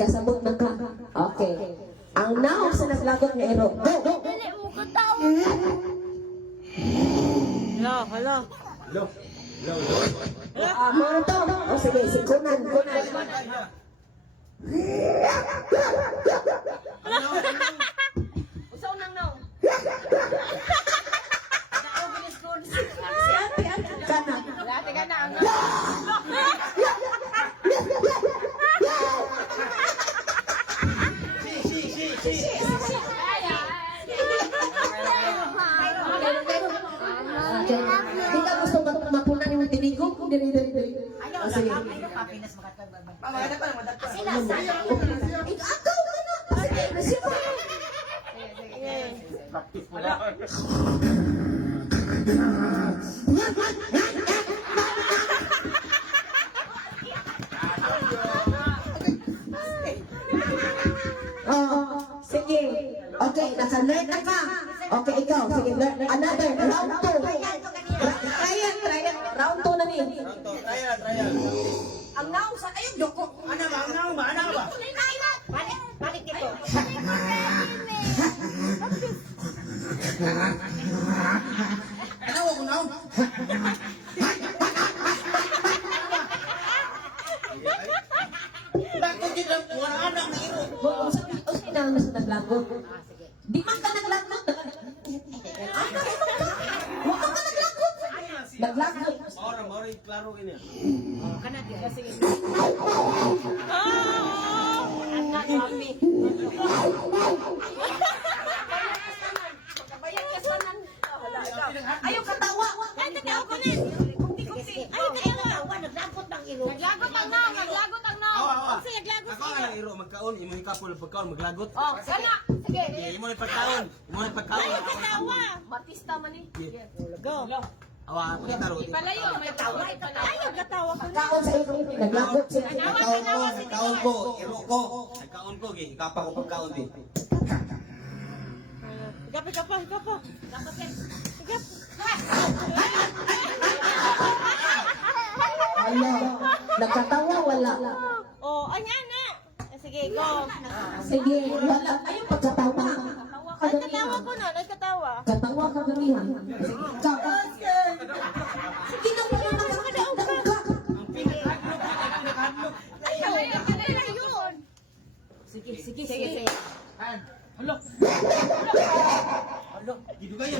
kasabot na ka. Okay. Ang naong sa naglagot nga iro. Go! Dili mo ko tao. Hello. Mga to. O sige, si Kunan. Usaw nang naw. Kana. Dati ka na ang Di ka gusto mapunan yung tinigog? Dili. O sige. Ikaw ka na. Sige, nasipa. Practice mo na. Sige. Okay, naka-learn na ka. Okay, ikaw. Sige, learn. Another, round 2. Try it. Round 2 na ni. Trial. ang naw sa ayun doko. Ano ba? Balik dito. Ano ko na? Bakit kita wala anak na iro? O sige na sa naglagot. Di man ka naglagot. Ano ka? Wala ka naglagot. Naglagot. Mora klaro ini. Kana di sige. Ayaw katawa. Ay, tatawa ko ni. Kumti. Ay, katawa. Naglagot ang ilo. Naglagot ang naw. Kasi naglagot Ako ang iro magkaon, imo hikapol pagkaon maglagot. Oh, sana. Sige. Imo ni pagkaon. Ay, katawa. Matista man ni. Go. Awa, kita ro. Palayo, may tawa. Ay, nagkatawa ko. Kaon sa iro. Naglagot siya. Kaon ko, iro ko. Kaon ko gi, ikapa ko pagkaon di. Dapat yan. Ayaw. Nagkatawa, wala. Oh, ayan na. Sige, go. Sige, wala. Ayaw pagkatawa. Ay, katawa ko na. Nagkatawa. Katawa ka gamihan. Sige, ikaw. Sige na, wala na ka. Ayun. Sige. Halo. Gidugaya.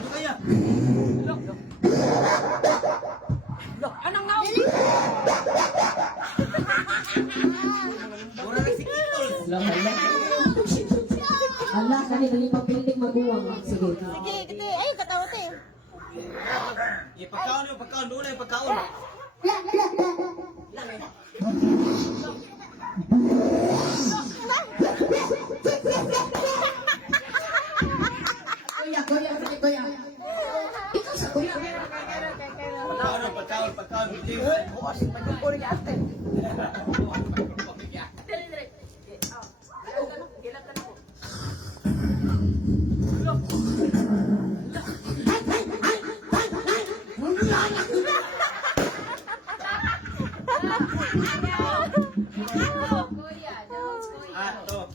Anong naw? Mura na si Kitol. Ala, kanina yung papilig maguwang. Sige. Sige, kiti. Ay, katawa te. Pagkaon doon na yung pagkaon. Kuya. Ikaw sa kuya. Pagkaon. Ato.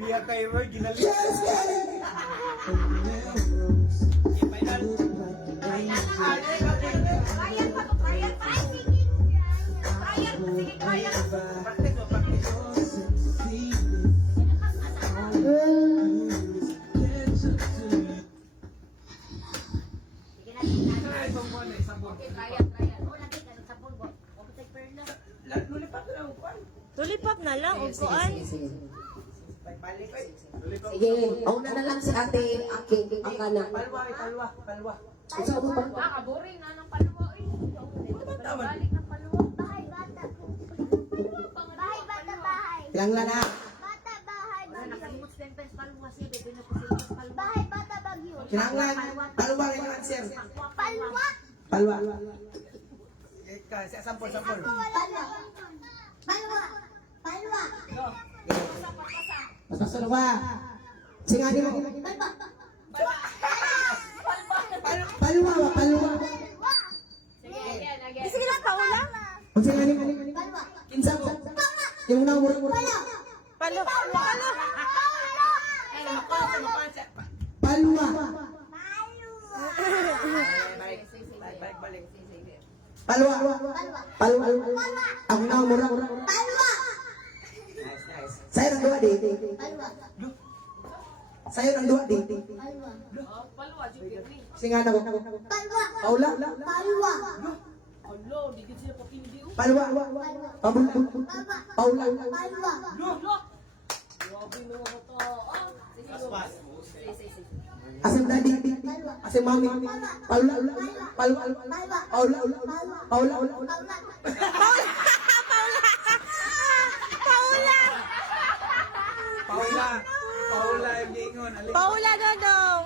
Biya kay Roy ginali. Final. Tulipap na lang, upuan. Sige, una na lang si ate Aki, ang kana. Palwa. Isa mo pa. Boring na ng paluwa. Balik ng paluwa. Bahay bata. Lang na. Bata bahay bagyo. Nakalimot sa tempes paluwa siya. Bebe na po sila sa paluwa. Bahay bata bagyo. Kinanglan. Palwa rin yung answer. Palwa. Palwa. Sampol. Palwa. Pasasalwa. Singani mo. Palwa. Sige, again. Sige lang, kaula. Singani mo. Palwa. Kinsa mo. Yung una mo. Palo. Palwa. Palwa. Palwa. Ang una mo. Nice, nice. Saya nang dua di. Saya nang dua di. Singa na ko. Paula. Palwa. Pabula. Paula. Pas. Asam tadi. Asam mami. Paula. Palwa. Paula. Paula. Paula yung gingon. Paula Dodong.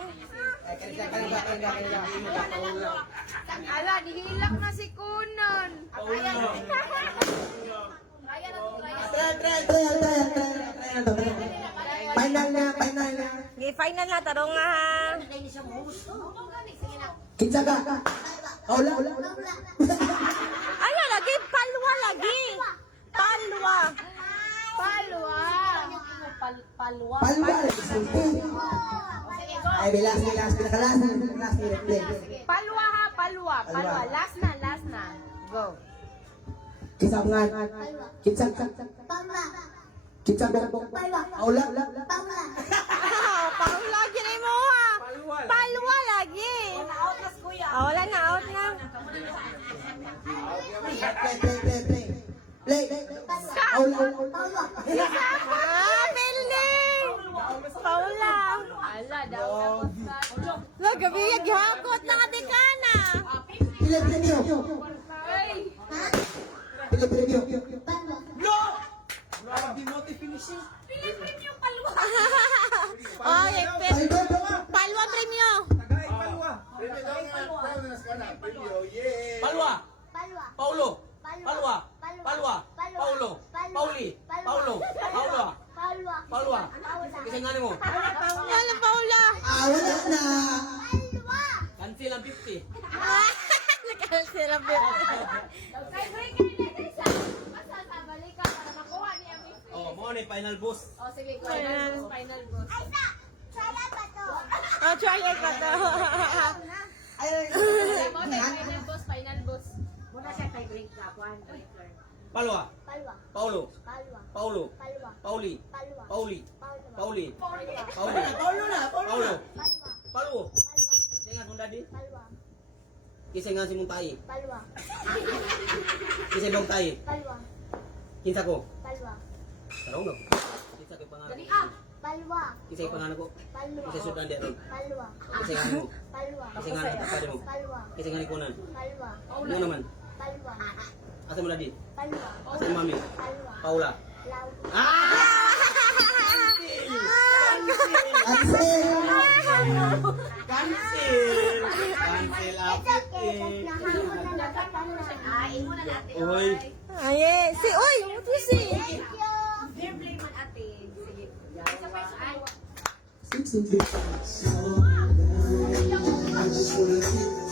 Kanina. Ala, nihilak na si Kunon. Final na. Final na, tarong nga ha. Kinsa ka? Paula. Ano lagi? Palwa lagi. Palwa. Palwa. Ay, bilas. Pinakalas. Palwa ha, palwa. Last na. Go. Kinsa ngan? Kinsa dong? Paula. Paula, gini mo ha. Palwa lagi. Wala na, out na. Play. Paula. Building. Paula. Ala, daw na. Gabi, gihakot na ka dekana. Pila premyo. Pila premyo. Oh, palwa premio. Palwa. Paulo. Palwa. Paulo. Pauli. Palwa. Kasi nga mo. Wala, Paula. Wala na. Cancel ang 50. Nakasil ang bit. Oh, mo ni final boss. Final boss. Oh, try it pa to. Palwa. Paulo. Pauli. Palwo. Kaya nga kung dadi. Kisay nga si mong tayo. Kisay bang tayo. Kinsa ko. Tarong na. Kinsa ko pangalan. Kisay pangalan ko. Kisay sudan dito. Kisay nga mo. Kisay nga natapad mo. Kisay nga ni kunan. Ano naman? Asa mo dadi? Asa yung mami? Paula. Cancel apit eh. Uy. Ay, uy, si. Six in 50.